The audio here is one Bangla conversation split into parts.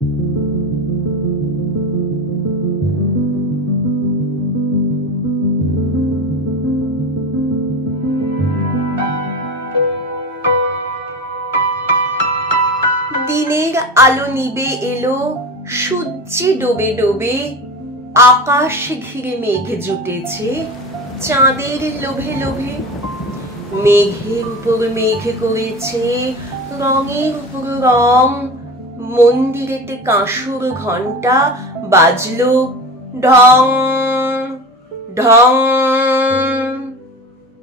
দিনের আলো নিবে এলো, সূর্যে ডোবে ডোবে, আকাশ ঘিরে মেঘ জুটেছে চাঁদের লোভে লোভে। মেঘের উপর মেঘ করেছে রঙের উপর রং, মন্দিরেতে কাঁসুর ঘন্টা বাজলো ঢং ঢং।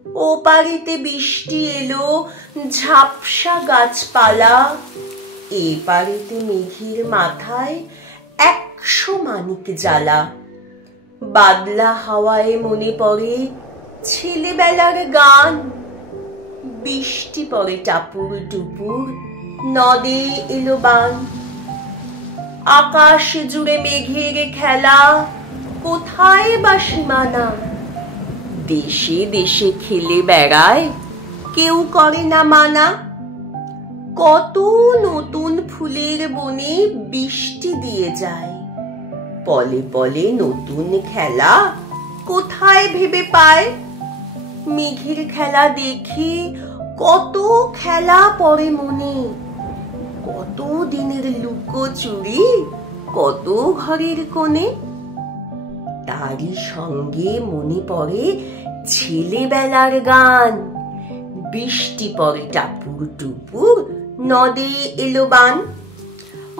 ও পারেতে বৃষ্টি এলো ঝাপসা গাছপালা, এ পারেতে মেঘের মাথায় 100 মানিক জ্বালা। বাদলা হাওয়ায় মনে পড়ে ছেলেবেলার গান, বৃষ্টি পড়ে টাপুর টুপুর, নদে এলো বান। আকাশ জুড়ে মেঘের খেলা, কোথায় বা সীমানা? দেশে দেশে খেলে বেড়ায়, কেউ করে না মানা। কত নতুন ফুলের বনে বৃষ্টি দিয়ে যায়, পলে পলে নতুন খেলা কোথায় ভেবে পায়? মেঘের খেলা দেখে কত খেলা পড়ে মনে, কত দিনের লুকোচুরি, কত ঘরের কোণে। তারই সঙ্গে মনে পড়ে ছেলেবেলার গান, বৃষ্টি পড়ে টাপুর টুপুর, নদে এলো বান।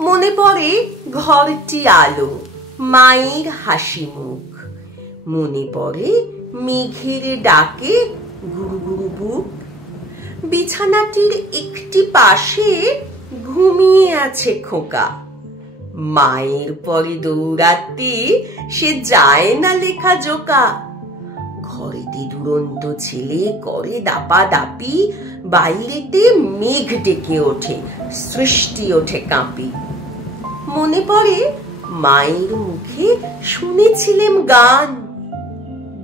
মনে পড়ে ঘরটি আলো, মায়ের হাসি মুখ, মনে পড়ে মেঘের ডাকে গুরু গুরু বুক। বিছানাটির একটি পাশে ঘুমিয়ে আছে খোকা, মায়ের পরে দৌড়াতে সে যায় না লেখা জোকা। ঘরেতে দুরন্ত ছেলে করে দাপাদাপি, বাইরেতে মেঘ ডেকে ওঠে, সৃষ্টি ওঠে কাঁপি। মনে পড়ে মায়ের মুখে শুনেছিলেম গান,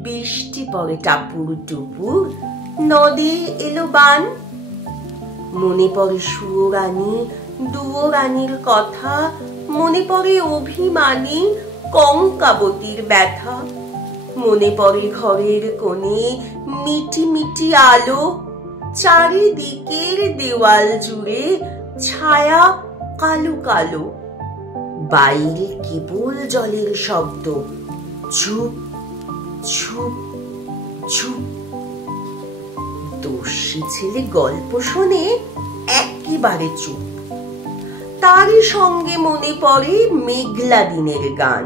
বৃষ্টি পড়ে টাপুর টুপুর, নদে এলো বান। মনে পড়ে সুয়োরানী দুয়োরানীর কথা, মনে পড়ে অভিমানী কঙ্কাবতীর ব্যথা। মনে পড়ে ঘরের কোণে মিটি মিটি আলো, চারিদিকের দেওয়াল জুড়ে ছায়া কালো কালো। বাইরে কেবল জলের শব্দ, ঝুপ ঝুপ ঝুপ। দস্যি ছেলে গল্প শোনে একেবারে চুপ। তারই সঙ্গে মনে পড়ে মেঘলা দিনের গান,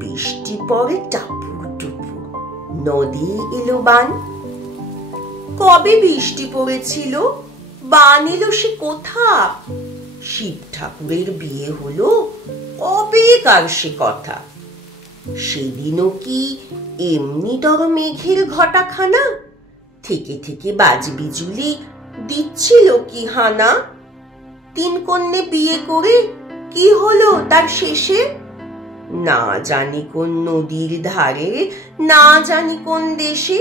বৃষ্টি পড়ে টাপুর টুপুর, নদী এলো বান। কবে বৃষ্টি পড়েছিল, বান এলো সে কোথা? শিব ঠাকুরের বিয়ে হলো কবে কার সে কথা? সেদিনও কি এমনি তর মেঘের ঘটাখানা, থেকে থেকে বাজ বিজুলি দিচ্ছিল কি হানা? 3 কন্যে বিয়ে করে কি হলো তার শেষে? না জানি কোন নদীর ধারে, না জানি কোন দেশে।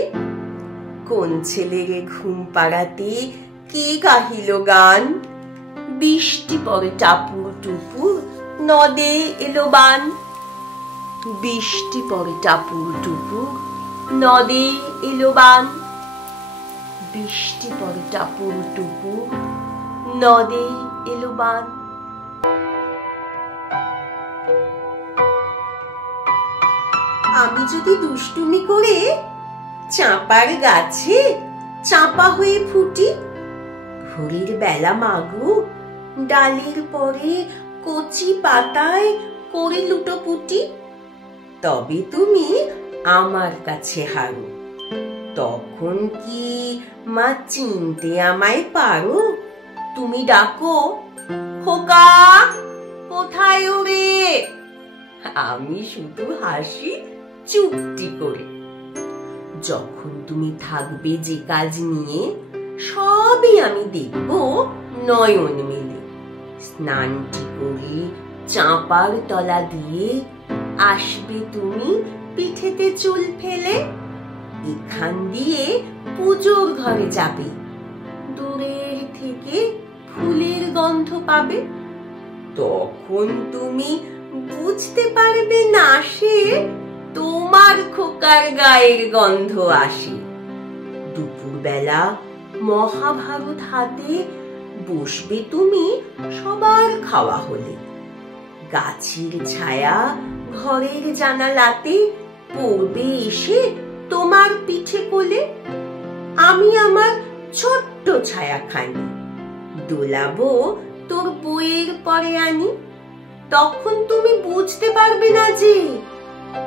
কোন ছেলের ঘুম পাড়াতে কে গাহিল গান, বৃষ্টি পড়ে টাপুর টুপুর, নদে এলো বান। বৃষ্টি পড়ে টাপুর টুপুর, নদে এলো বান। বৃষ্টি পড়ে টাপুর টুপুর, নদে এলো বান। আমি যদি দুষ্টুমি করে চাঁপার গাছে চাঁপা হয়ে ফুটি, ভোরের বেলা মাগো ডালের পরে কচি পাতায় করে লুটোপুটি, তবে তুমি আমার কাছে হারো। তখন কি মা চিনতে আমায় পারো? তুমি ডাকো, খোকা কোথায় ওরে? আমি শুধু হাসি চুপটি করে। যখন তুমি থাকবে যে কাজ নিয়ে, সবই আমি দেখব নয়ন মেলে। স্নানটি করে চাঁপার তলা দিয়ে আসবে তুমি পিঠেতে চুল ফেলে। এখান দিয়ে পুজোর ঘরে যাবে, দূরের থেকে ফুলের গন্ধ পাবে। তখন তুমি বুঝতে পারবে না সে তোমার খোকার গায়ের গন্ধ আসে। দুপুরবেলা মহাভারত হাতে বসবে তুমি সবার খাওয়া হলে। গাছের ছায়া ঘরের জানালাতে পড়বে এসে তোমার পিঠে কোলে। আমি আমার ছোট্ট ছায়াখানি দোলাবো তোর বইয়ের পরে আনি। তখন তুমি বুঝতে পারবে না যে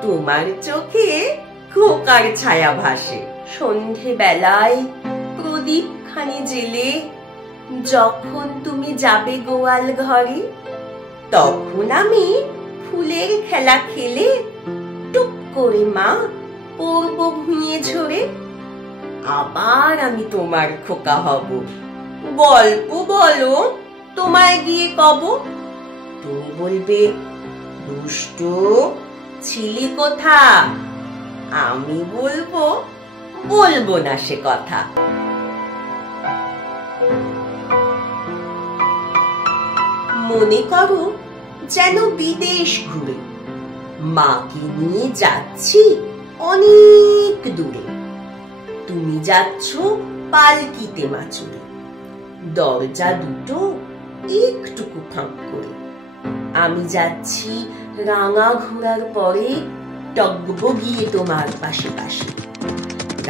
তোমার চোখে খোকার ছায়া ভাসে। সন্ধে বেলায় প্রদীপ খানি জেলে যখন তুমি যাবে গোয়াল ঘরে, তখন আমি ফুলের খেলা খেলে টুক করে মা পড়ব ভুঁইয়ে ঝরে। আবার আমি তোমার খোকা হব, গল্প বলো তোমায় গিয়ে কব। তুমি বলবে দুষ্টু ছিলি কোথা, আমি বলবো বলবো না সে কথা। মনে করো যেন বিদেশ ঘুরে মাকে নিয়ে যাচ্ছি অনেক দূরে। তুমি যাচ্ছ পালকিতে মাচুরে, দরজা দুটো একটুকু ফাঁক করে। আমি যাচ্ছি রাঙা ঘোড়ার পরে টগবগিয়ে তোমার পাশে পাশে।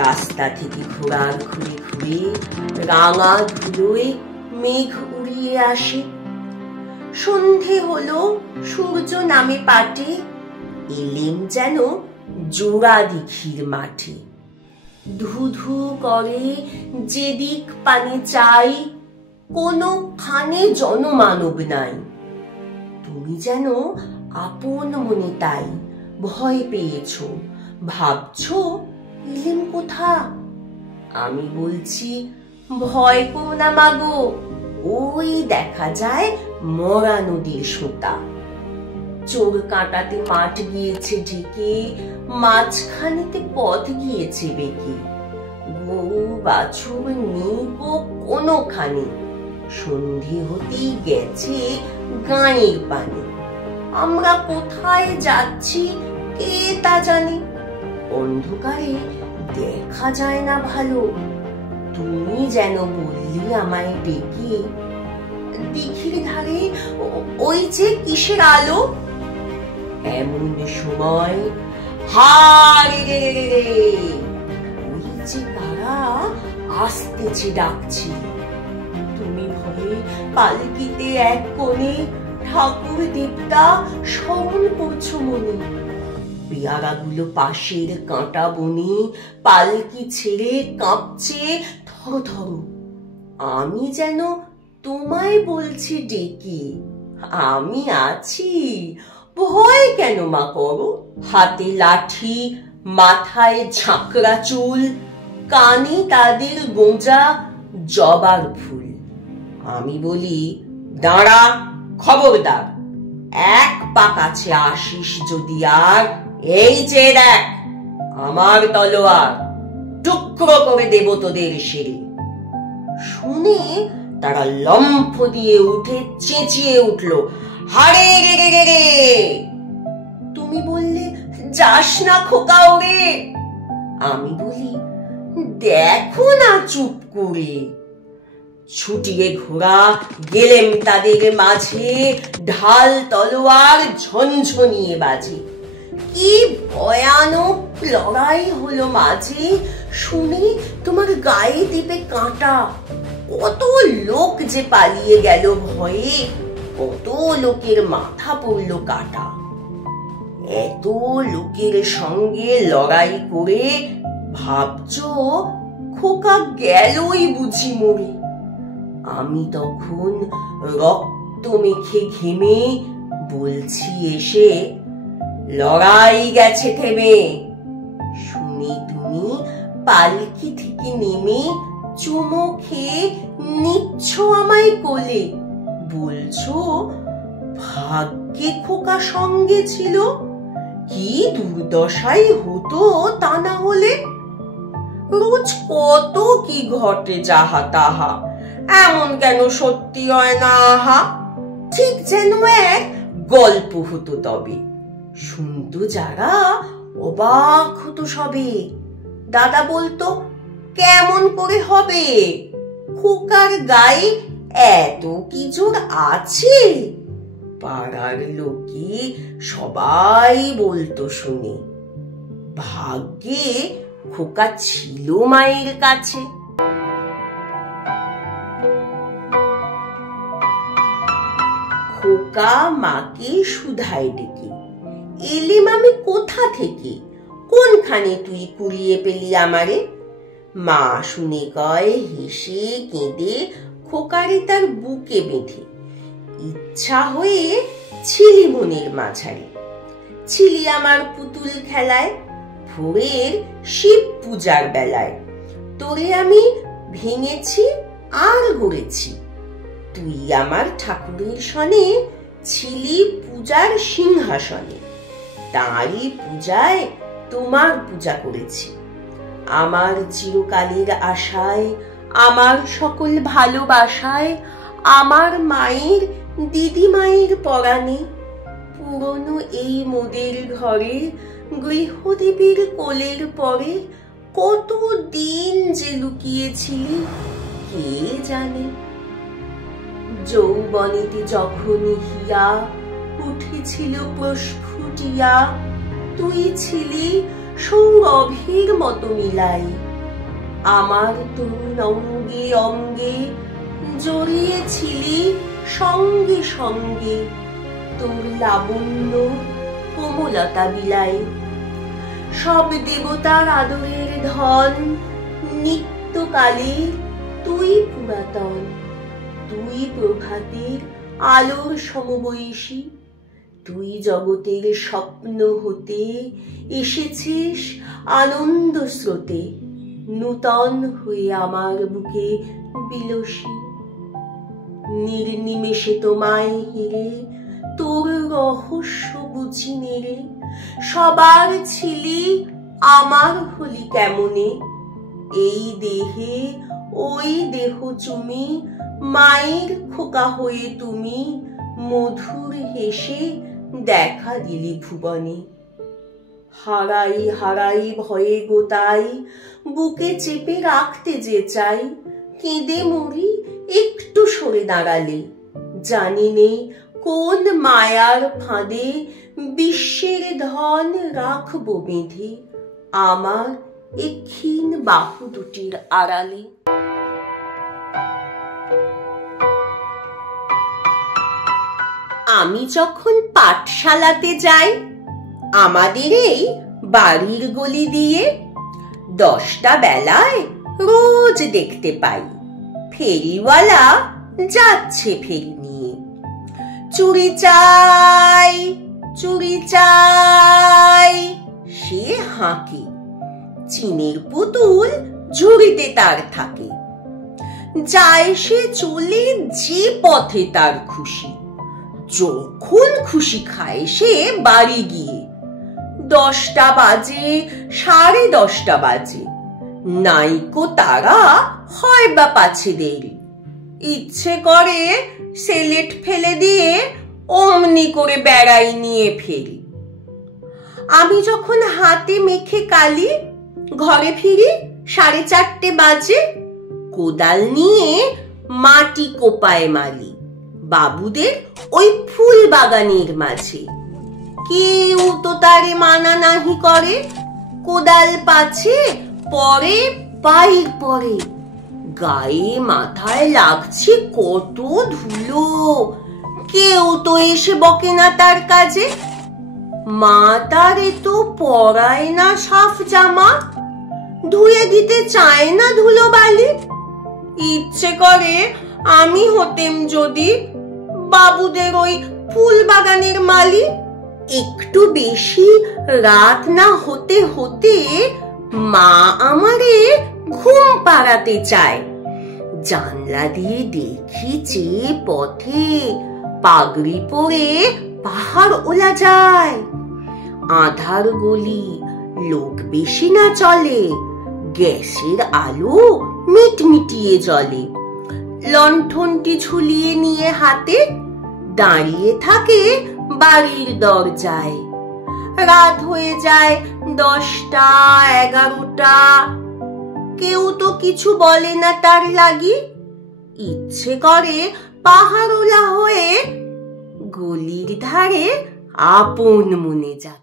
রাস্তা থেকে ঘোড়ার ঘুরে ঘুরে রাঙা ধুলোয় মেঘ উড়িয়ে আসে। সন্ধে হলো সূর্য নামে পাটে, এলেম যেন জোড়া দিঘির মাঠে। ধু ধু করে যেদিক পানে চাই, কোনো খানে জনমানব নাই। তুমি যেন আপন মনে তাই ভয় পেয়েছ, ভাবছ এলেম কোথা। আমি বলছি ভয় করো না মাগো, ওই দেখা যায় মরা নদীর সোঁতা। চোর কাঁটাতে মাঠ গিয়েছে ঢেকে, মাঝখানেতে পথ গিয়েছে বেঁকে। গরু বাছুর নেই গো কোনোখানে, সন্ধে হতেই গেছে গাঁয়ের পানে। আমরা কোথায় যাচ্ছি কে তা জানে, অন্ধকারে দেখা যায় না ভালো। তুমি যেন বললি আমায় ডেকে, দিঘির ধারে ওই যে কিসের আলো। এমন সময় হারে ওই যে তারা আসতেছে ডাকছি। তুমি ভয়ে পালকিতে এক কোণে ঠাকুর দেবতা স্মরণ করছো মনে। পেয়ারাগুলো পাশের কাঁটা বনে পালকি ছেড়ে কাঁপছে থর থর। আমি যেন তোমায় বলছি ডেকে, আমি আছি, ভয় কেন মা করো। হাতে লাঠি, মাথায় ঝাঁকড়া চুল, কানে তাদের গোঁজা জবার ফুল। আমি বলি দাঁড়া, খবরদার, এক পা কাছে আসিস যদি আর, এই যে দেখ আমার তলোয়ার, টুকরো করে দেব তোদের শিরে। শুনে তারা লম্ফ দিয়ে উঠে চেঁচিয়ে উঠল, হারে রে রে রে রে। তুমি বললে যাস না খোকা ওরে। আমি বলি দেখো না চুপ করে। ছুটিয়ে ঘোড়া গেলেম তাদের মাঝে, ঢাল তলোয়ার ঝনঝনিয়ে বাজে। কি ভয়ানক লড়াই হলো মাঝে, শুনে তোমার গায়ে দেবে কাঁটা। কত লোক যে পালিয়ে গেল ভয়ে, কত লোকের মাথা পড়লো কাটা। এত লোকের সঙ্গে লড়াই করে ভাবছো খোকা গেলই বুঝি মরে। আমি তখন রক্ত মেখে ঘেমে বলছি এসে, লড়াই গেছে থেমে। শুনে তুমি পালকি থেকে নেমে চুমো খেয়ে নিচ্ছ আমায় কোলে, বলছো ভাগ্যে খোকা সঙ্গে ছিল, কি দুর্দশাই হতো তা না হলে। রোজ কত কি ঘটে যাহা তাহা, এমন কেন সত্যি হয় না আহা। ঠিক যেন এক গল্প হতো। তবে শুনতো যারা অবাক হতো সবে। দাদা বলতো, কেমন করে হবে? খোকার গায়ে এত কি জোর আছে? পাড়ার লোকে সবাই বলতো শুনে, ভাগ্যে খোকা ছিল মায়ের কাছে। খোকা মাকে শুধায় ডেকে, এলিম আমি কোথা থেকে? কোনখানে তুই কুড়িয়ে পেলি আমারে? মা শুনে কয়, হেসে কেঁদে খোকারে তার বুকে বেঁধে, ইচ্ছা হয়ে ছিলি মনের মাঝারে। ছিলি আমার পুতুল খেলায়, ভোরের শিব পূজার বেলায়। তোরে আমি ভেঙেছি আর গড়েছি। তুই আমার ঠাকুরের সনে ছিলি পূজার সিংহাসনে। তাঁরই পূজায় তোমার পূজা করেছি। আমার চিরকালের আশায়, আমার সকল ভালোবাসায়, আমার মায়ের দিদি মায়ের পরাণে, পুরনো এই মোদের ঘরে গৃহদেবীর কোলের পরে কত দিন যে লুকিয়েছিলি কে জানে। যৌবনেতে যখন হিয়া উঠেছিল প্রস্ফুটিয়া, তুই ছিলি সৌরভের মতো মিলাই। আমার তরুণ অঙ্গে অঙ্গে জড়িয়েছিলি সঙ্গে সঙ্গে, তোর লাবণ্য কোমলতা বিলাই। সব দেবতার আদরের ধন, নিত্যকালে তুই পুরাতন। তুই প্রভাতের আলোর সমবয়সী। তুই জগতের স্বপ্ন হতে এসেছিস আনন্দ স্রোতে, নূতন হয়ে আমার বুকে বিলসী। নির্নিমেষে তোমায় হেরে তোর রহস্য বুঝি নেড়ে, সবার ছিলি আমার হলি কেমনে। এই দেহে ওই দেহ চুমি, মায়ের খোকা হয়ে তুমি মধুর হেসে দেখা দিলি ভুবনে। হারাই হারাই ভয়ে গোতাই, বুকে চেপে রাখতে যে চাই। কেঁদে মরি একটু সরে দাঁড়ালে, জানি নে কোন মায়ার ফাঁদে বিশ্বের ধন রাখবো বেঁধে আমার এ ক্ষীণ বাহু দুটির আড়ালে। আমি যখন পাঠশালাতে যাই, আমাদের এই বাড়ির গলি দিয়ে 10টা বেলায় রোজ দেখতে পাই ফেরিওয়ালা যাচ্ছে ফেরি নিয়ে। চুরি চাই, চুরি চাই সে হাঁকে, চিনের পুতুল ঝুড়িতে তার থাকে। যায় সে চলে যে পথে তার খুশি, যখন খুশি খায় সে বাড়ি গিয়ে। 10টা বাজে, 10:30 বাজে, নাইকো তারা হয় বা পাছে দেরি। ইচ্ছে করে সেলেট ফেলে দিয়ে অমনি করে বেড়াই নিয়ে ফেরি। আমি যখন হাতে মেখে কালি ঘরে ফিরি 4:30 বাজে, কোদাল নিয়ে মাটি কোপায় মালি বাবুদের ওই ফুল বাগানের মাঝে। কেউ তো তারে মানা নাহি করে, কোদাল পাছে পরে পায়ের পরে। গায়ে মাথায় লাগছে কত ধুলো, কেউ তো এসে বকে না তার কাজে। মা তারে তো পরায় না সাফ জামা, ধুয়ে দিতে চায় না ধুলো বালি। ইচ্ছে করে আমি হতেম যদি বাবুদের ওই ফুল বাগানের মালি। একটু বেশি রাত না হতে হতে মা আমারে ঘুম পাড়াতে চায়। জানলা দিয়ে দেখি যে পথে পাগড়ি পরে পাহাড় ওলা যায়। আধার গলি, লোক বেশি না চলে, গ্যাসের আলো মিটমিটিয়ে জ্বলে। লণ্ঠনটি ঝুলিয়ে নিয়ে হাতে দাঁড়িয়ে থাকে বাড়ির দরজায়। রাত হয়ে যায় 10টা 11টা, কেউ তো কিছু বলে না তার লাগি। ইচ্ছে করে পাহাড়োলা হয়ে গলির ধারে আপন মনে যাবে।